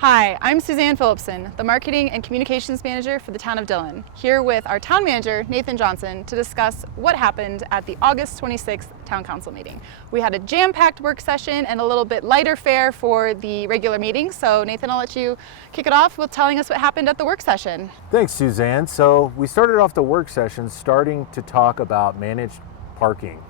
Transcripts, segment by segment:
Hi, I'm Suzanne Phillipson, the Marketing and Communications Manager for the Town of Dillon, here with our Town Manager, Nathan Johnson, to discuss what happened at the August 26th Town Council meeting. We had a jam-packed work session and a little bit lighter fare for the regular meeting, so Nathan, I'll let you kick it off with telling us what happened at the work session. Thanks, Suzanne. So we started off the work session starting to talk about managed parking,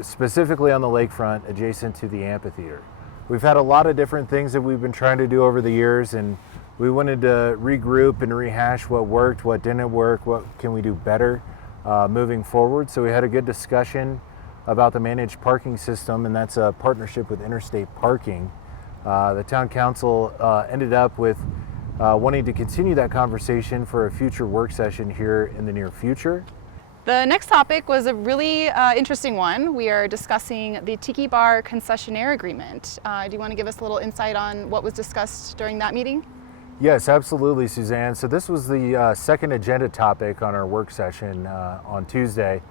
specifically on the lakefront adjacent to the amphitheater. We've had a lot of different things that we've been trying to do over the years, and we wanted to regroup and rehash what worked, what didn't work, what can we do better moving forward. So we had a good discussion about the managed parking system, and that's a partnership with Interstate Parking. The town council ended up with wanting to continue that conversation for a future work session here in the near future. The next topic was a really interesting one. We are discussing the Tiki Bar concessionaire agreement. Do you want to give us a little insight on what was discussed during that meeting? Yes, absolutely, Suzanne. So this was the second agenda topic on our work session on Tuesday.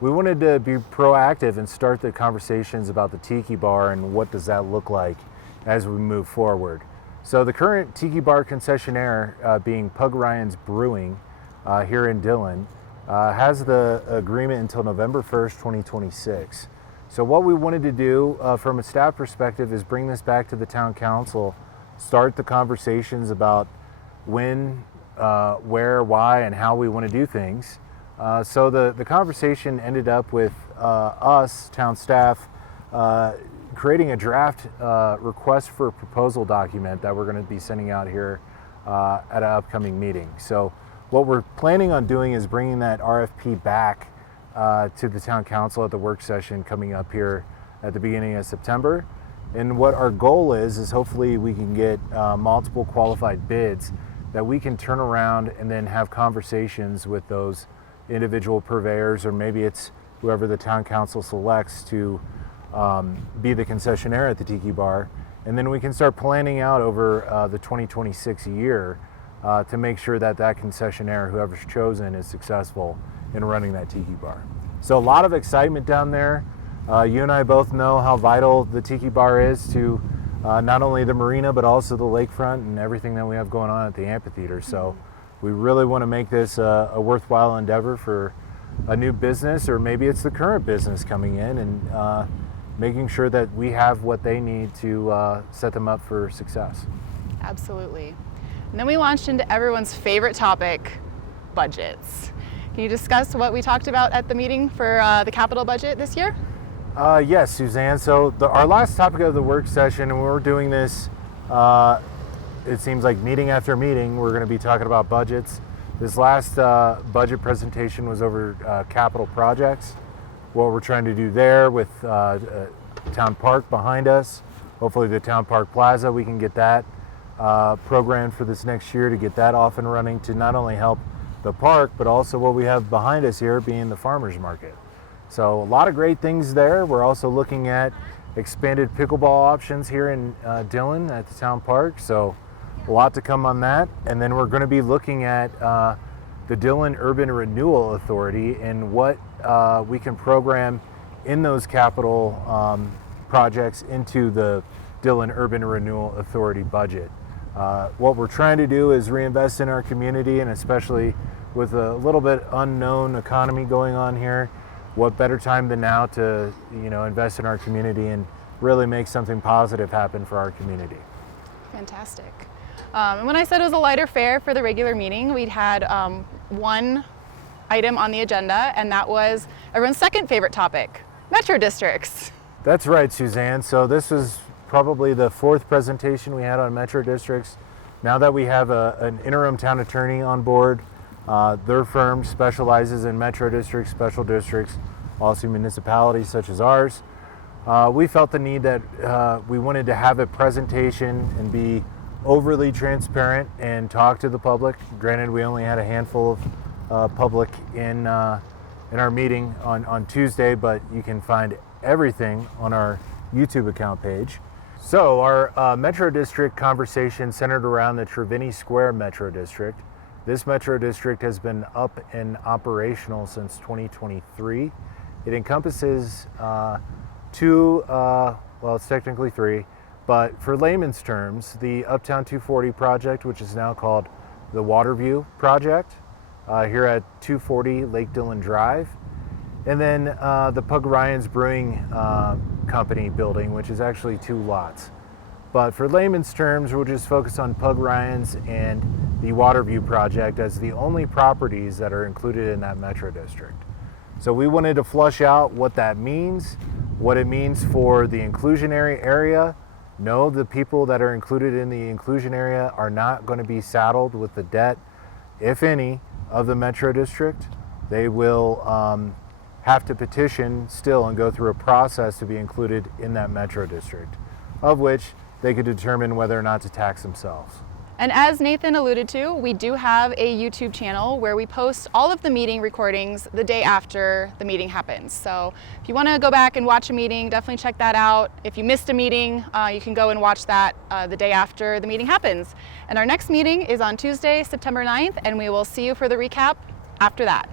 We wanted to be proactive and start the conversations about the Tiki Bar and what does that look like as we move forward. So the current Tiki Bar concessionaire being Pug Ryan's Brewing here in Dillon has the agreement until November 1st, 2026. So what we wanted to do from a staff perspective is bring this back to the town council, start the conversations about when, where, why, and how we want to do things. So the conversation ended up with us, town staff, creating a draft request for a proposal document that we're going to be sending out here at an upcoming meeting. So what we're planning on doing is bringing that RFP back to the town council at the work session coming up here at the beginning of September. And what our goal is hopefully we can get multiple qualified bids that we can turn around and then have conversations with those individual purveyors, or maybe it's whoever the town council selects to be the concessionaire at the Tiki Bar. And then we can start planning out over the 2026 year to make sure that that concessionaire, whoever's chosen, is successful in running that Tiki Bar. So a lot of excitement down there. You and I both know how vital the Tiki Bar is to not only the marina, but also the lakefront and everything that we have going on at the amphitheater. So we really want to make this a worthwhile endeavor for a new business, or maybe it's the current business coming in, and making sure that we have what they need to set them up for success. Absolutely. And then we launched into everyone's favorite topic, budgets. Can you discuss what we talked about at the meeting for the capital budget this year? Yes, Suzanne. So our last topic of the work session, and we're doing this, it seems like meeting after meeting, we're going to be talking about budgets. This last budget presentation was over capital projects, what we're trying to do there with Town Park behind us. Hopefully the Town Park Plaza, we can get that program for this next year to get that off and running, to not only help the park, but also what we have behind us here being the farmers market. So a lot of great things there. We're also looking at expanded pickleball options here in Dillon at the town park. So a lot to come on that. And then we're going to be looking at the Dillon Urban Renewal Authority and what we can program in those capital projects into the Dillon Urban Renewal Authority budget. What we're trying to do is reinvest in our community, and especially with a little bit unknown economy going on here, what better time than now to invest in our community and really make something positive happen for our community. Fantastic. And when I said it was a lighter fare for the regular meeting, we'd had one item on the agenda, and that was everyone's second favorite topic, Metro Districts. That's right, Suzanne. So this is probably the fourth presentation we had on Metro Districts. Now that we have an interim town attorney on board, their firm specializes in Metro Districts, special districts, also municipalities such as ours. We felt the need that we wanted to have a presentation and be overly transparent and talk to the public. Granted, we only had a handful of public in our meeting on Tuesday, but you can find everything on our YouTube account page. So our Metro District conversation centered around the Trevini Square Metro District. This Metro District has been up and operational since 2023. It encompasses it's technically three, But for layman's terms, the Uptown 240 project, which is now called the Waterview project, here at 240 Lake Dillon Drive, and then the Pug Ryan's Brewing Company building, which is actually 2 lots. But for layman's terms, we'll just focus on Pug Ryan's and the Waterview project as the only properties that are included in that metro district. So we wanted to flush out what that means, what it means for the inclusionary area. No, the people that are included in the inclusion area are not going to be saddled with the debt, if any, of the metro district. They will have to petition still and go through a process to be included in that metro district, of which they could determine whether or not to tax themselves. And as Nathan alluded to, we do have a YouTube channel where we post all of the meeting recordings the day after the meeting happens. So if you want to go back and watch a meeting, definitely check that out. If you missed a meeting, you can go and watch that the day after the meeting happens. And our next meeting is on Tuesday, September 9th, and we will see you for the recap after that.